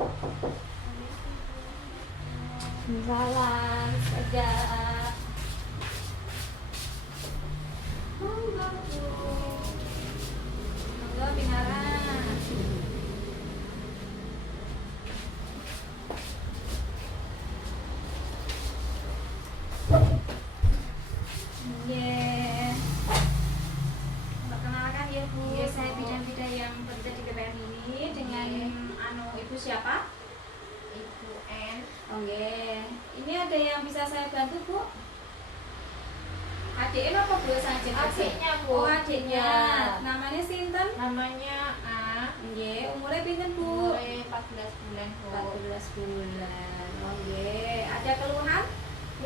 Salam segala. Monggo Bu. Monggo pinaran. Nggih. Perkenalkan ya Bu, saya bidan-bidan yang bekerja di PPM ini dengan Ibu siapa? Ibu N. Oke, ini ada yang bisa saya bantu Bu? Adiknya apa Bu saja? Adiknya Bu. Oh adiknya. Ya. Namanya Sinten? Namanya A. Nggih, umurnya pinten Bu? Umurnya 14 bulan Bu. 14 bulan. Oke, ada keluhan?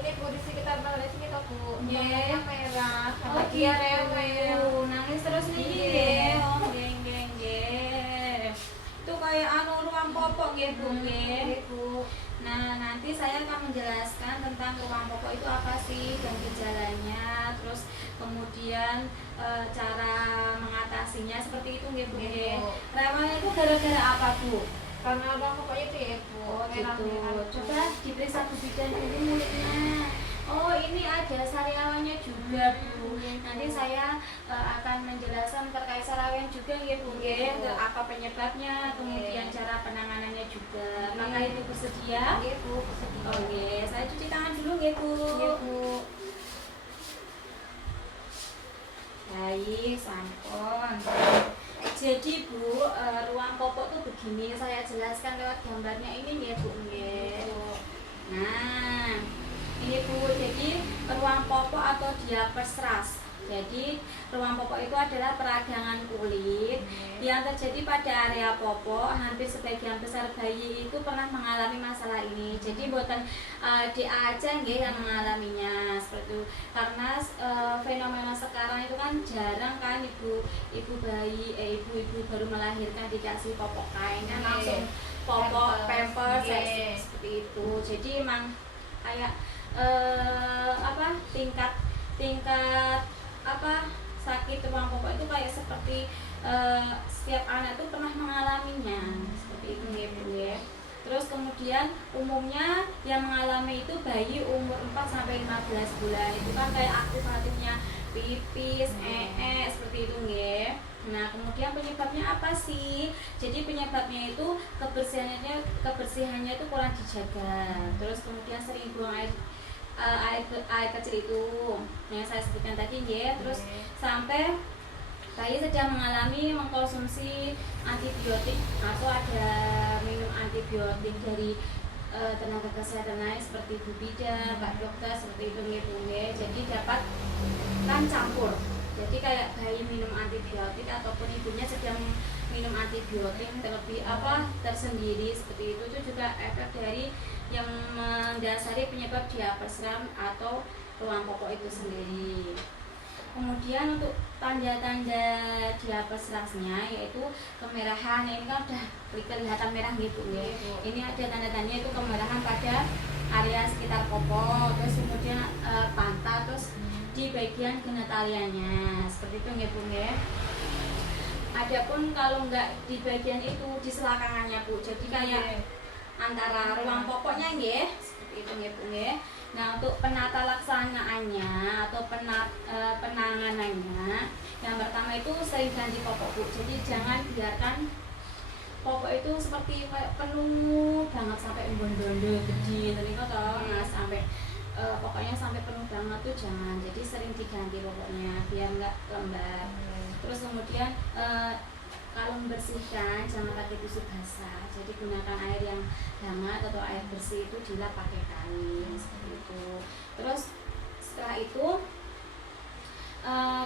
Ini Bu di sekitar badan sini kok Bu. Nggih. Matanya merah. Oh Sama dia gitu. rewel. Nangis terus nih Nggih. nggih. Oh nggih nggih nggih. Itu kayak ruang popok nggih Bu nggih. Nggih, Bu. Nah, nanti saya akan menjelaskan tentang ruang popok itu apa sih dan gejalanya, terus kemudian cara mengatasinya seperti itu nggih Bu nggih. Bu. Rewelnya itu gara-gara apa Bu? Karena ruang pokoknya itu ya Bu. Oh gitu. Merah-merah. Coba diperiksa Bu bidan dulu mulutnya. Oh ini ada sariawannya juga Bu. Nanti saya akan menjelaskan terkait sariawan juga ya Bu ya. Apa penyebabnya, kemudian cara penanganannya juga. Maka itu bersedia? Nggih Bu, bersedia. Oke, saya cuci tangan dulu ya Bu. Nggih Bu. Baik, sampun. Jadi Bu, ruang popok tuh begini, saya jelaskan lewat gambarnya ini ya Bu nggih. Nah, ini Bu, jadi ruang popok atau diapers ras. Jadi ruang popok itu adalah peradangan kulit yang terjadi pada area popok. Hampir sebagian besar bayi itu pernah mengalami masalah ini. Jadi buatan DA aja nggih yang mengalaminya seperti itu. Karena fenomena sekarang itu kan jarang kan ibu bayi ibu-ibu baru melahirkan dikasih popok kain kan langsung popok pampers seperti itu. Jadi emang kayak tingkat sakit ruang popok itu kayak seperti setiap anak itu pernah mengalaminya seperti itu ya Bu ya. Terus kemudian umumnya yang mengalami itu bayi umur 4 sampai 15 bulan. Itu kan kayak aktif-aktifnya pipis, seperti itu nggih. Nah, kemudian penyebabnya apa sih? Jadi penyebabnya itu kebersihannya itu kurang dijaga. Terus kemudian sering buang air kecil itu yang saya sebutkan tadi ya. Terus sampai bayi sedang mengalami mengkonsumsi antibiotik atau ada minum antibiotik dari tenaga kesehatan lain seperti Bu Bidan, Pak Dokter seperti itu ya. Jadi dapat kan campur. Jadi kayak bayi minum antibiotik ataupun ibunya sedang minum antibiotik terlebih tersendiri seperti itu juga efek dari yang mendasari penyebab diapers ram atau ruang popok itu sendiri. Kemudian untuk tanda-tanda diapers rasnya yaitu kemerahan. Ini kan udah kelihatan merah gitu ya. Ini ada tanda-tandanya itu kemerahan pada area sekitar popok, terus kemudian pantat, terus di bagian genitalianya seperti itu ya Bu ya. Adapun kalau enggak di bagian itu di selangkangannya Bu, jadi kayak antara ruang pokoknya nggih seperti itu nggih Bu nggih. Nah, untuk penata laksanaannya atau penanganannya yang pertama itu sering ganti popok Bu. Jadi jangan biarkan popok itu seperti kayak penuh banget sampai embon-bondo gede tadi kok toh. Nah, sampai pokoknya sampai penuh banget tuh jangan. Jadi sering diganti pokoknya biar enggak lembab. Terus kemudian kalau membersihkan jangan pakai tisu basah, jadi gunakan air yang hangat atau air bersih itu dilap pakai kain seperti itu. Terus setelah itu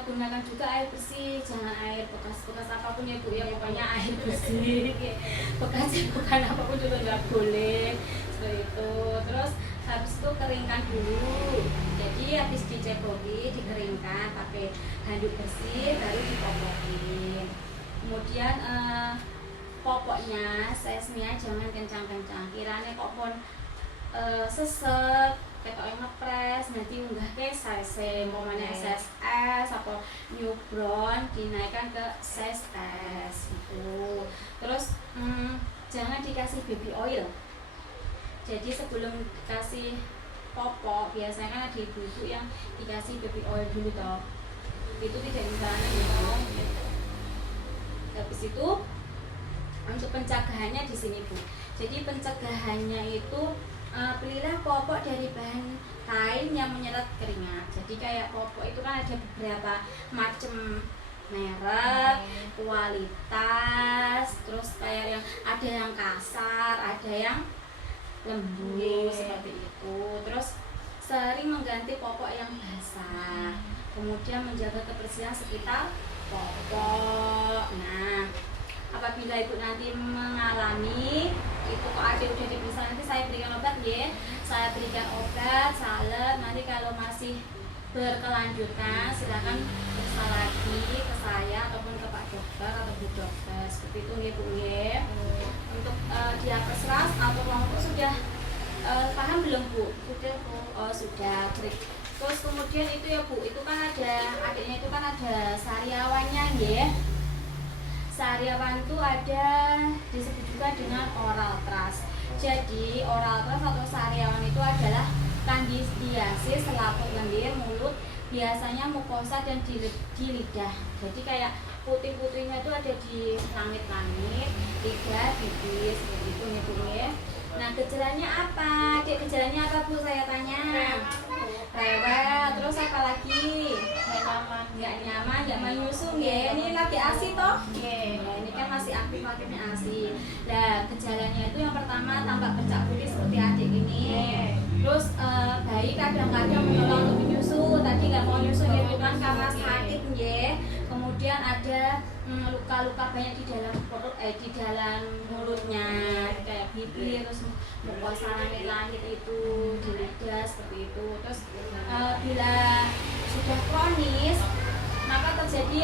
gunakan juga air bersih, jangan air bekas-bekas apapun ya Bu ya, pokoknya air bersih bekas bukan apapun juga nggak boleh seperti itu. Terus habis itu keringkan dulu, jadi habis diceboki dikeringkan pakai handuk bersih baru dipopokin. Kemudian popoknya size-nya jangan kencang-kencang, kiranya kok pun sesek ketok ngepres nanti unggah ke size umpamanya size S atau newborn dinaikkan ke size S gitu. Terus jangan dikasih baby oil. Jadi sebelum dikasih popok, biasanya kan ada ibu-ibu yang dikasih baby oil dulu toh. Itu tidak disarankan gitu. Habis itu untuk pencegahannya di sini Bu. Jadi pencegahannya itu pilihlah popok dari bahan kain yang menyerap keringat. Jadi kayak popok itu kan ada beberapa macam merek, kualitas, terus kayak yang ada yang kasar, ada yang lembut seperti itu. Terus sering mengganti popok yang basah. Kemudian menjaga kebersihan sekitar popok. Nah, apabila ibu nanti mengalami itu kok ada udah diperiksa, nanti saya berikan obat ya. Saya berikan obat, salep. Nanti kalau masih berkelanjutan silakan periksa lagi ke saya ataupun ke Pak Dokter atau Bu Dokter seperti itu ya Bu ya. Untuk diabetes ras atau kelompok sudah paham belum Bu? Sudah Bu. Oh sudah. Terus kemudian itu ya Bu, itu kan ada adiknya itu kan ada sariawannya ya. Sariawan itu ada disebut juga dengan oral thrush. Jadi oral thrush atau sariawan itu adalah kandidiasis selaput lendir, mulut, biasanya mukosa dan di lidah. Jadi kayak putih-putihnya itu ada di langit-langit, lidah, bibir, seperti itu nih Bu ya. Nah gejalanya apa? Dek gejalanya apa Bu saya tanya? Rewel, terus apa lagi? Nggak nyaman, nggak mau nyusu ya. Ini lagi ASI toh? Nah, ini kan masih aktif pakainya ASI. Nah gejalanya itu yang pertama tampak bercak putih seperti adik ini. Terus bayi kadang-kadang menolak untuk menyusu, tadi nggak mau nyusu gitu kan karena sakit ya. Kemudian ada luka-luka banyak di dalam perut, di dalam mulutnya, kayak bibir, terus mukosa langit-langit itu, di lidah seperti itu. Terus bila sudah kronis maka terjadi